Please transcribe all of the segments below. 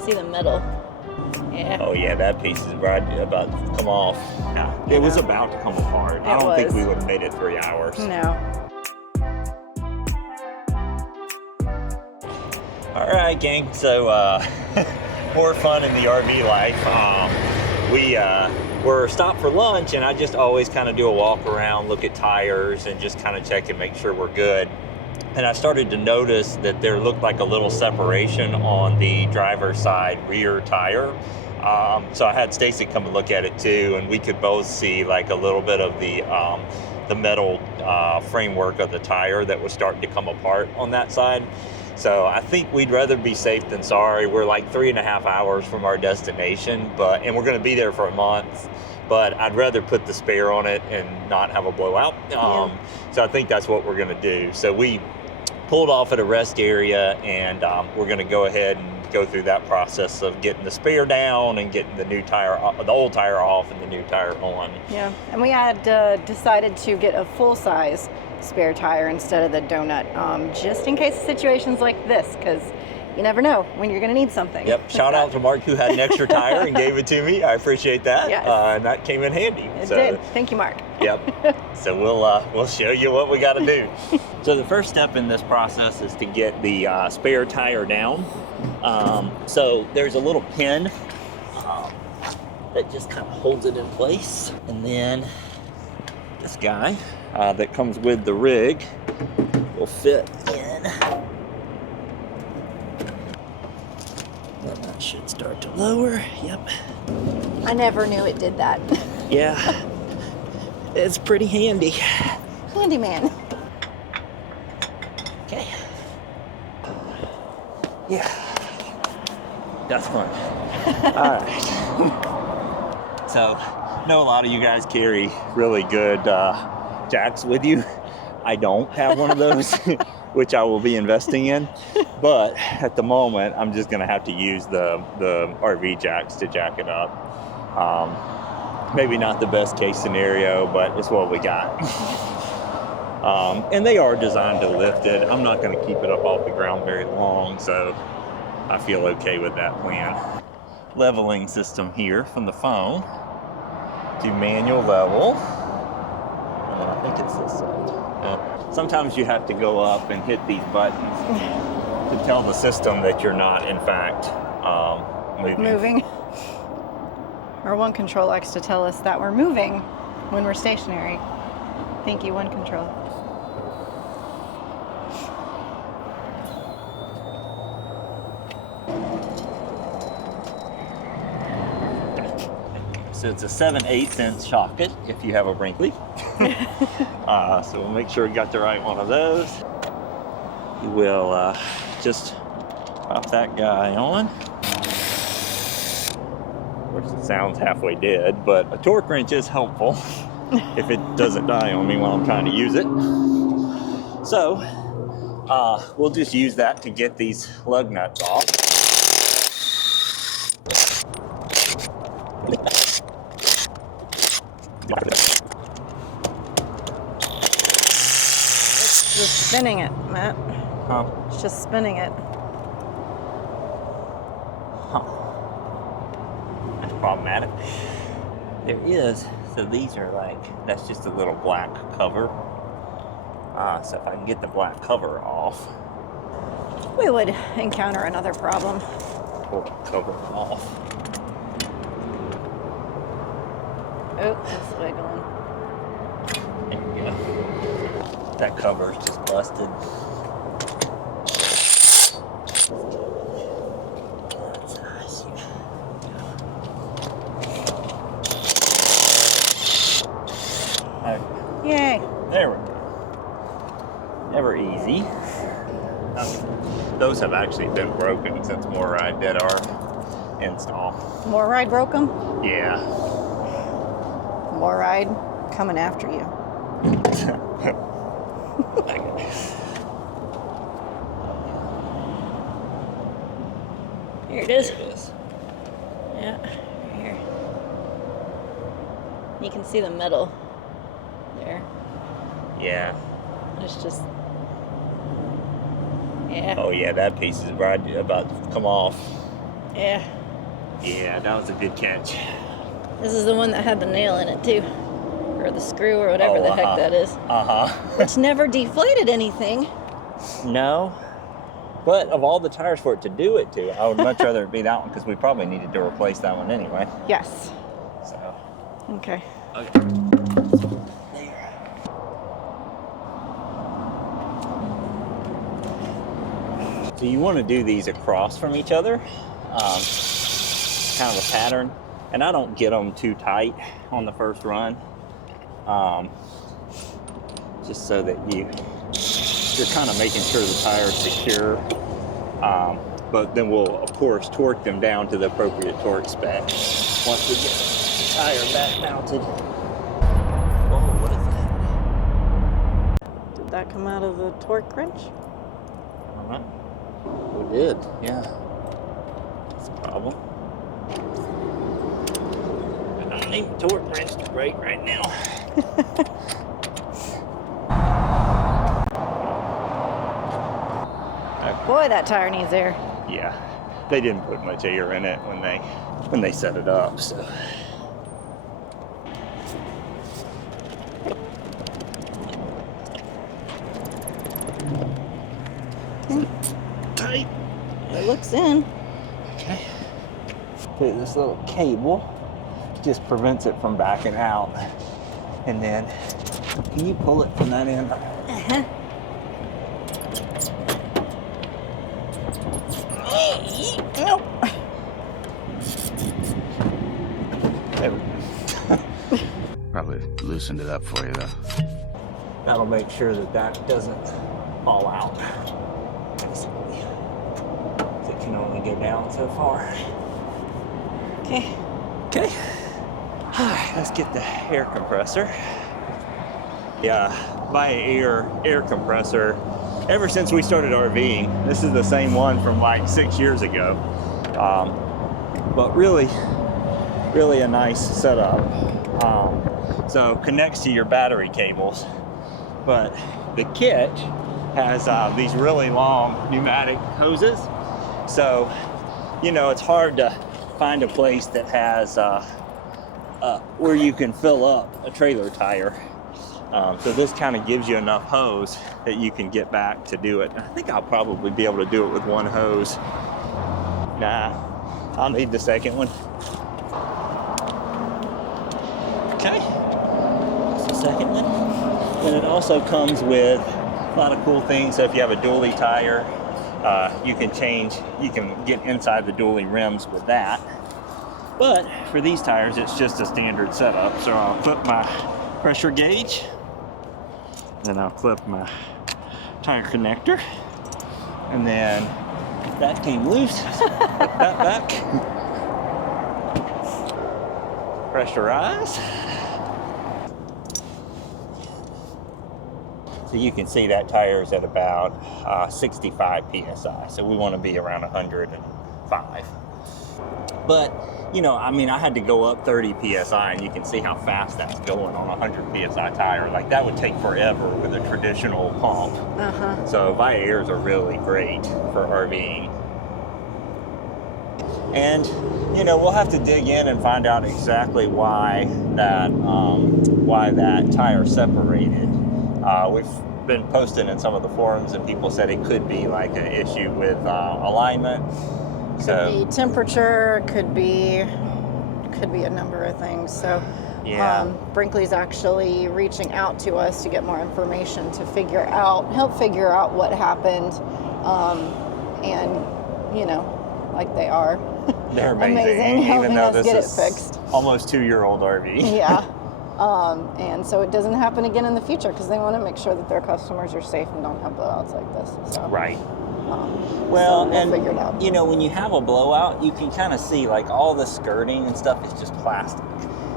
see the middle. Yeah. Oh yeah, that piece is right about to come off. Yeah, it was about to come apart. I don't think we would have made it 3 hours. No. All right, gang. So more fun in the RV life. We're stopped for lunch, and I just always kind of do a walk around, look at tires, and just kind of check and make sure we're good. And I started to notice that there looked like a little separation on the driver's side rear tire. So I had Stacy come and look at it too, and we could both see like a little bit of the metal framework of the tire that was starting to come apart on that side. So I think we'd rather be safe than sorry. We're like 3.5 hours from our destination, and we're going to be there for a month. But I'd rather put the spare on it and not have a blowout. So I think that's what we're going to do. So we pulled off at a rest area, and we're going to go ahead and go through that process of getting the spare down and getting the new tire, the old tire off and the new tire on. Yeah, and we had decided to get a full-size spare tire instead of the donut, just in case of situations like this, because you never know when you're going to need something. Yep. Shout out to Mark, who had an extra tire and gave it to me. I appreciate that. Yes. And that came in handy. It did. Thank you, Mark. Yep. So we'll show you what we got to do. So the first step in this process is to get the spare tire down. So there's a little pin that just kind of holds it in place, and then this guy that comes with the rig will fit in. Then that should start to lower. Yep. I never knew it did that. Yeah. It's pretty handy. Handyman. Okay. Yeah. That's fun. All right. So, I know a lot of you guys carry really good jacks with you. I don't have one of those, which I will be investing in. But at the moment, I'm just going to have to use the RV jacks to jack it up. Maybe not the best case scenario, but it's what we got. And they are designed to lift it. I'm not going to keep it up off the ground very long, so I feel okay with that plan. Leveling system here from the phone to manual level. And I think it's this side. Sometimes you have to go up and hit these buttons to tell the system that you're not, in fact, moving. Our One Control likes to tell us that we're moving when we're stationary. Thank you, One Control. So it's a 7/8" socket if you have a Brinkley. So we'll make sure we got the right one of those. You will just pop that guy on. Of course, it sounds halfway dead, but a torque wrench is helpful if it doesn't die on me while I'm trying to use it. So we'll just use that to get these lug nuts off. It's just spinning it, Matt. Huh? It's just spinning it. Huh. That's problematic. There is. So these are like, that's just a little black cover. So if I can get the black cover off, We would encounter another problem. pull the cover off. Oh, it's wiggling. There we go. That cover is just busted. Yay. There we go. Never easy. Those have actually been broken since MoreRide did our install. More ride broke 'em? Yeah. More ride coming after you. Here it is. There it is. Yeah, right here. You can see the middle there. Yeah. It's just, yeah. Oh yeah, that piece is right about to come off. Yeah. Yeah, that was a good catch. This is the one that had the nail in it too. Or the screw or whatever the heck that is. Which never deflated anything. No. But of all the tires for it to do it to, I would much rather it be that one because we probably needed to replace that one anyway. Yes. So. Okay. Okay. There. So you want to do these across from each other, kind of a pattern. And I don't get them too tight on the first run, just so that you're kind of making sure the tire's secure. But then we'll, of course, torque them down to the appropriate torque spec once we get the tire back mounted. Whoa, what is that? Did that come out of the torque wrench? We did, yeah. That's a problem. I don't need a torque wrench to break right now. Boy, that tire needs air. Yeah, they didn't put much air in it when they set it up, so. Tight. It looks in. Okay. Put this little cable, just prevents it from backing out. And then, can you pull it from that end? Uh-huh. Nope. There we go. Probably loosened it up for you though. That'll make sure that that doesn't fall out. Basically. It can only go down so far. Okay. Okay. Alright, let's get the air compressor. Yeah, my air compressor, ever since we started RVing, this is the same one from like 6 years ago. But really a nice setup. So connects to your battery cables. But the kit has these really long pneumatic hoses. So, you know, it's hard to find a place that has where you can fill up a trailer tire. So this kind of gives you enough hose that you can get back to do it. I think I'll probably be able to do it with one hose. Nah, I'll need the second one. Okay, that's the second one. And it also comes with a lot of cool things. So if you have a dually tire, you can get inside the dually rims with that. But for these tires, it's just a standard setup. So I'll clip my pressure gauge, then I'll clip my tire connector, and then that came loose. Put that back. Pressurize. So you can see that tire is at about 65 PSI. So we want to be around 105. But, you know, I mean, I had to go up 30 PSI, and you can see how fast that's going on a 100 PSI tire. Like, that would take forever with a traditional pump. So RVers are really great for RVing. And, you know, we'll have to dig in and find out exactly why that tire separated. We've been posting in some of the forums, and people said it could be like an issue with alignment. Could be temperature, could be a number of things. So yeah. Brinkley's actually reaching out to us to get more information to help figure out what happened. And, you know, like they are. They're amazing helping even though us this get is it fixed. Almost 2-year-old RV. Yeah. And so it doesn't happen again in the future because they want to make sure that their customers are safe and don't have blowouts like this. So, Right. Well, so we'll figure it out. You know, when you have a blowout, you can kind of see like all the skirting and stuff is just plastic.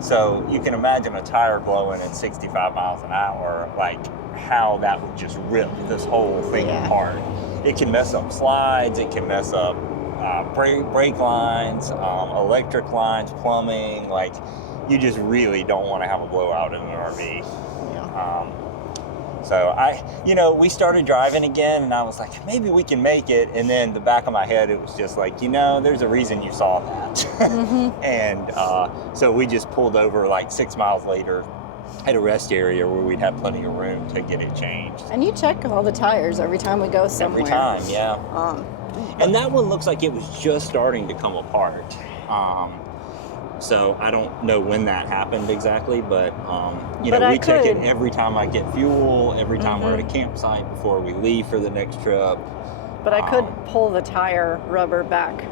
So you can imagine a tire blowing at 65 miles an hour, like how that would just rip this whole thing apart. It can mess up slides, it can mess up brake lines, electric lines, plumbing. Like, you just really don't want to have a blowout in an RV. Yeah. So we started driving again, and I was like, maybe we can make it. And then the back of my head, it was just like, there's a reason you saw that. Mm-hmm. And so we just pulled over like 6 miles later at a rest area where we'd have plenty of room to get it changed. And you check all the tires every time we go somewhere. Every time, yeah. And that one looks like it was just starting to come apart. So I don't know when that happened exactly, but we check it every time I get fuel, every time we're at a campsite before we leave for the next trip. But I could pull the tire rubber back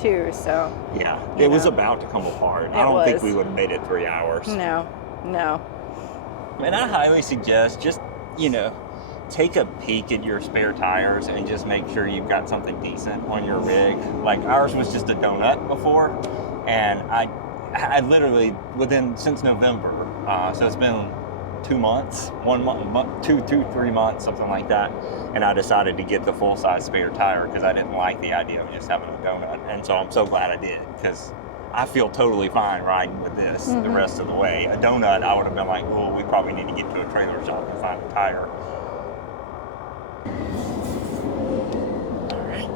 too, so. Yeah, it was about to come apart. I don't think we would have made it 3 hours. No. And I highly suggest just, take a peek at your spare tires and just make sure you've got something decent on your rig. Like ours was just a donut before, and I literally since November, so it's been 2 months, 1 month, 3 months, something like that. And I decided to get the full size spare tire because I didn't like the idea of just having a donut. And so I'm so glad I did, because I feel totally fine riding with this the rest of the way. A donut, I would have been like, well, we probably need to get to a trailer shop and find a tire. All right.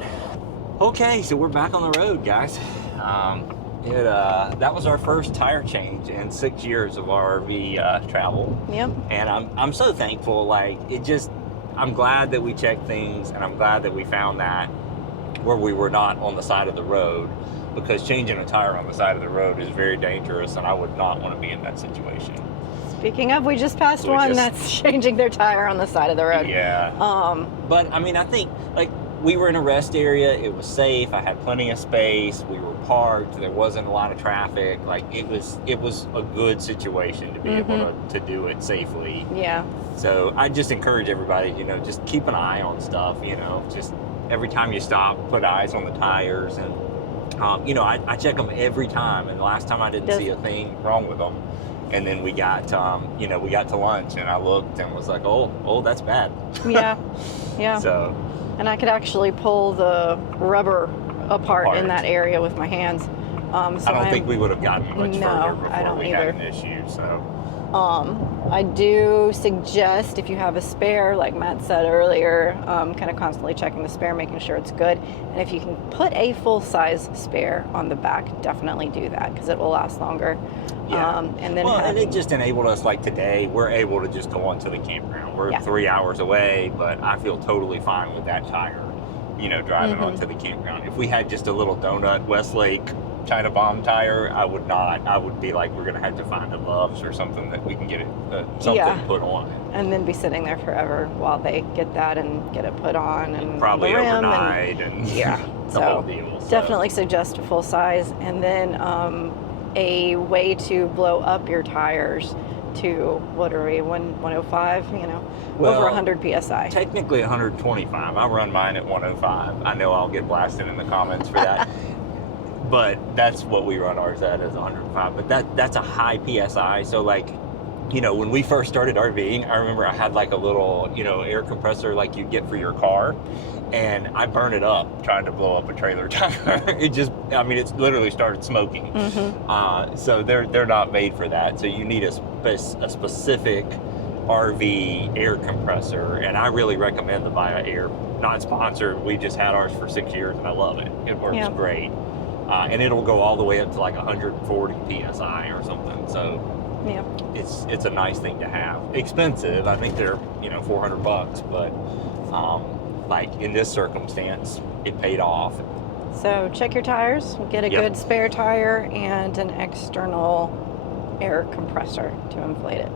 Okay, so we're back on the road, guys. That was our first tire change in 6 years of RV travel. Yep. And I'm so thankful. I'm glad that we checked things, and I'm glad that we found that where we were not on the side of the road, because changing a tire on the side of the road is very dangerous, and I would not want to be in that situation. Speaking of, we just passed one that's changing their tire on the side of the road. Yeah. But I think we were in a rest area. It was safe. I had plenty of space. We were parked. There wasn't a lot of traffic. It was a good situation to be able to do it safely. Yeah. So I just encourage everybody, just keep an eye on stuff. Just every time you stop, put eyes on the tires, and I check them every time. And the last time I didn't see a thing wrong with them. And then we got to lunch, and I looked and was like, oh, that's bad. Yeah. So. And I could actually pull the rubber apart in that area with my hands. So I don't think we would have gotten much further before we had an issue. So. I do suggest, if you have a spare, like Matt said earlier, kind of constantly checking the spare, making sure it's good. And if you can put a full-size spare on the back, definitely do that, because it will last longer. Yeah. And it just enabled us, like today, we're able to just go onto the campground. We're 3 hours away, but I feel totally fine with that tire, driving onto the campground. If we had just a little donut Westlake China bomb tire, I would not. I would be like, we're going to have to find a Love's or something that we can get something put on it. And then be sitting there forever while they get that and get it put on. And probably the rim overnight and the whole deal. So. Definitely suggest a full size. And then a way to blow up your tires to, 105, over 100 PSI. Technically 125. I run mine at 105. I know I'll get blasted in the comments for that. But that's what we run ours at, is 105. But that's a high PSI. So when we first started RVing, I remember I had a little, air compressor like you get for your car. And I burned it up trying to blow up a trailer tire. It literally started smoking. So they're not made for that. So you need a specific RV air compressor. And I really recommend the Via Air. Not sponsored. We just had ours for 6 years, and I love it. It works great. And it'll go all the way up to 140 PSI or something. So it's a nice thing to have. Expensive. I think they're $400, but in this circumstance, it paid off. So check your tires, get a good spare tire, and an external air compressor to inflate it.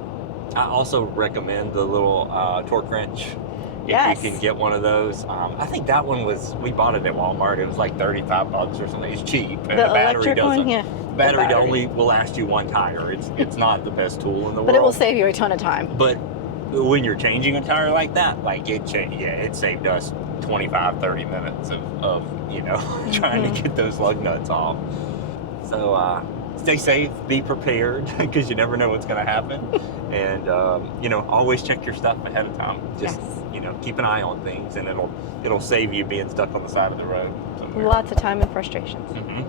I also recommend the little torque wrench. If you can get one of those. I think that one we bought it at Walmart. It was $35 or something. It's cheap. And the battery doesn't. Battery only will last you one tire. It's not the best tool in the world. But it will save you a ton of time. But when you're changing a tire like that, it saved us 25-30 minutes of trying to get those lug nuts off. So stay safe, be prepared, because you never know what's going to happen. And always check your stuff ahead of time. Just keep an eye on things, and it'll save you being stuck on the side of the road somewhere. Lots of time and frustrations. Mm-hmm.